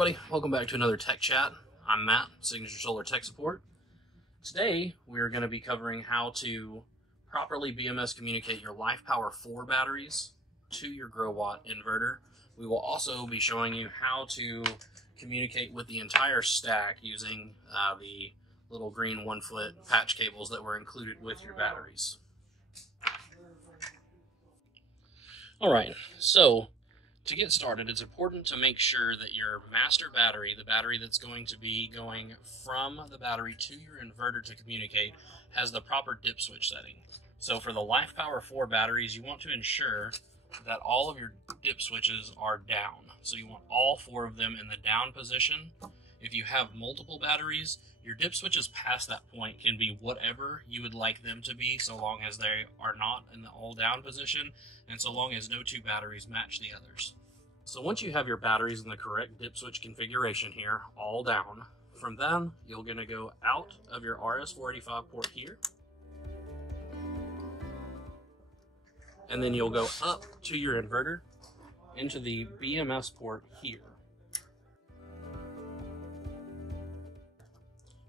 everybody, welcome back to another Tech Chat. I'm Matt, Signature Solar Tech Support. Today we're going to be covering how to properly BMS communicate your LifePower4 batteries to your Growatt inverter. We will also be showing you how to communicate with the entire stack using the little green 1-foot patch cables that were included with your batteries. Alright, so to get started, it's important to make sure that your master battery, the battery that's going to be going from the battery to your inverter to communicate, has the proper dip switch setting. So for the LifePower4 batteries, you want to ensure that all of your dip switches are down. So you want all 4 of them in the down position. If you have multiple batteries, your dip switches past that point can be whatever you would like them to be, so long as they are not in the all down position, and so long as no 2 batteries match the others. So once you have your batteries in the correct dip switch configuration here, all down, from then you're going to go out of your RS485 port here, and then you'll go up to your inverter into the BMS port here.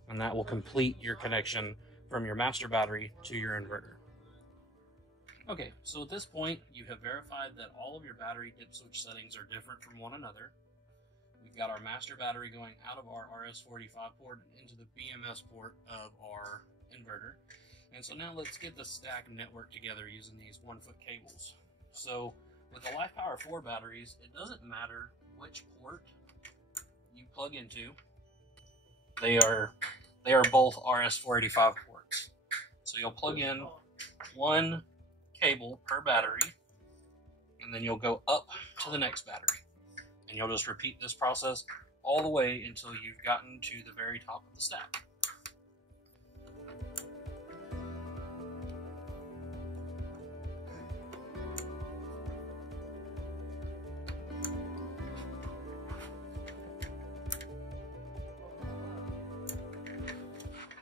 And that will complete your connection from your master battery to your inverter. Okay, so at this point, you have verified that all of your battery dip switch settings are different from one another. We've got our master battery going out of our RS485 port and into the BMS port of our inverter. And so now let's get the stack network together using these 1-foot cables. So with the LifePower4 batteries, it doesn't matter which port you plug into. They are both RS485 ports. So you'll plug in 1 cable per battery, and then you'll go up to the next battery. And you'll just repeat this process all the way until you've gotten to the very top of the stack.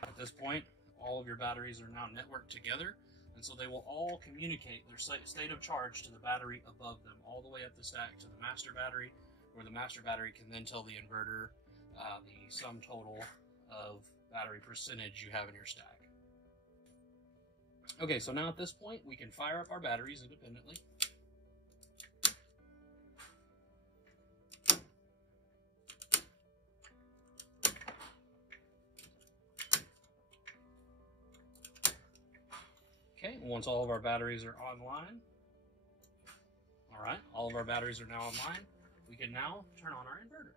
At this point, all of your batteries are now networked together, and so they will all communicate their state of charge to the battery above them, all the way up the stack to the master battery, where the master battery can then tell the inverter the sum total of battery percentage you have in your stack. Okay, so now at this point, we can fire up our batteries independently. Okay, once all of our batteries are online, alright, all of our batteries are now online, we can now turn on our inverter.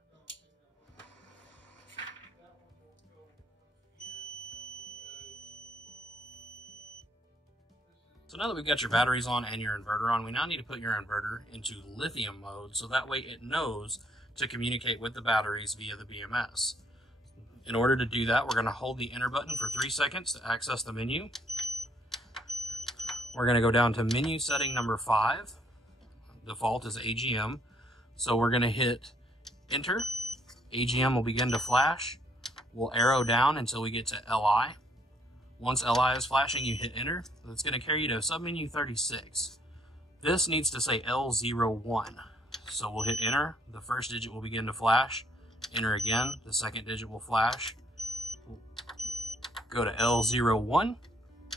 So now that we've got your batteries on and your inverter on, we now need to put your inverter into lithium mode, so that way it knows to communicate with the batteries via the BMS. In order to do that, we're going to hold the enter button for 3 seconds to access the menu. We're going to go down to menu setting number 5. Default is AGM. So we're going to hit enter. AGM will begin to flash. We'll arrow down until we get to LI. Once LI is flashing, you hit enter. That's going to carry you to submenu 36. This needs to say L01. So we'll hit enter. The first digit will begin to flash. Enter again. The second digit will flash. We'll go to L01.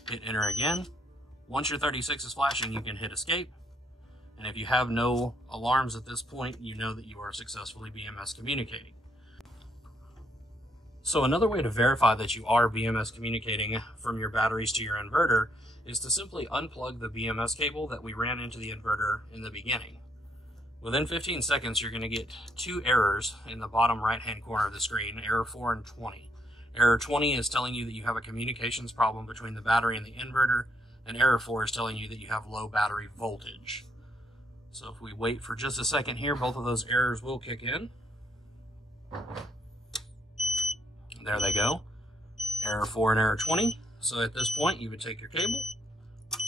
Hit enter again. Once your 36 is flashing, you can hit escape. And if you have no alarms at this point, you know that you are successfully BMS communicating. So another way to verify that you are BMS communicating from your batteries to your inverter is to simply unplug the BMS cable that we ran into the inverter in the beginning. Within 15 seconds, you're going to get 2 errors in the bottom right-hand corner of the screen, error 4 and 20. Error 20 is telling you that you have a communications problem between the battery and the inverter, and error 4 is telling you that you have low battery voltage. So if we wait for just a second here, both of those errors will kick in. There they go. Error 4 and error 20. So at this point, you would take your cable,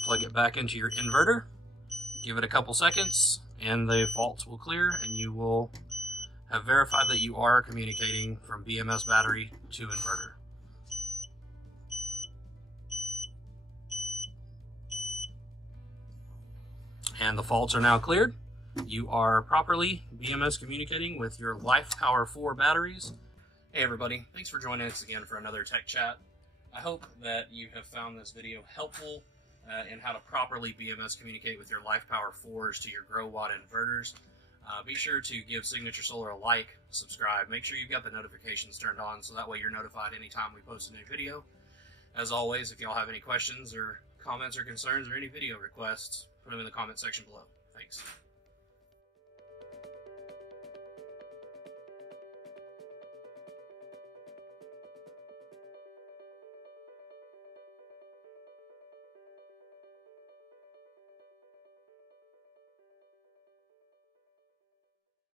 plug it back into your inverter, give it a couple seconds, and the faults will clear, and you will have verified that you are communicating from BMS battery to inverter. And the faults are now cleared. you are properly BMS communicating with your LifePower4 batteries. Hey everybody, thanks for joining us again for another tech chat. I hope that you have found this video helpful in how to properly BMS communicate with your LifePower4s to your Growatt inverters. Be sure to give Signature Solar a like, subscribe, make sure you've got the notifications turned on so that way you're notified anytime we post a new video. As always, if y'all have any questions or comments or concerns or any video requests, put them in the comment section below. Thanks.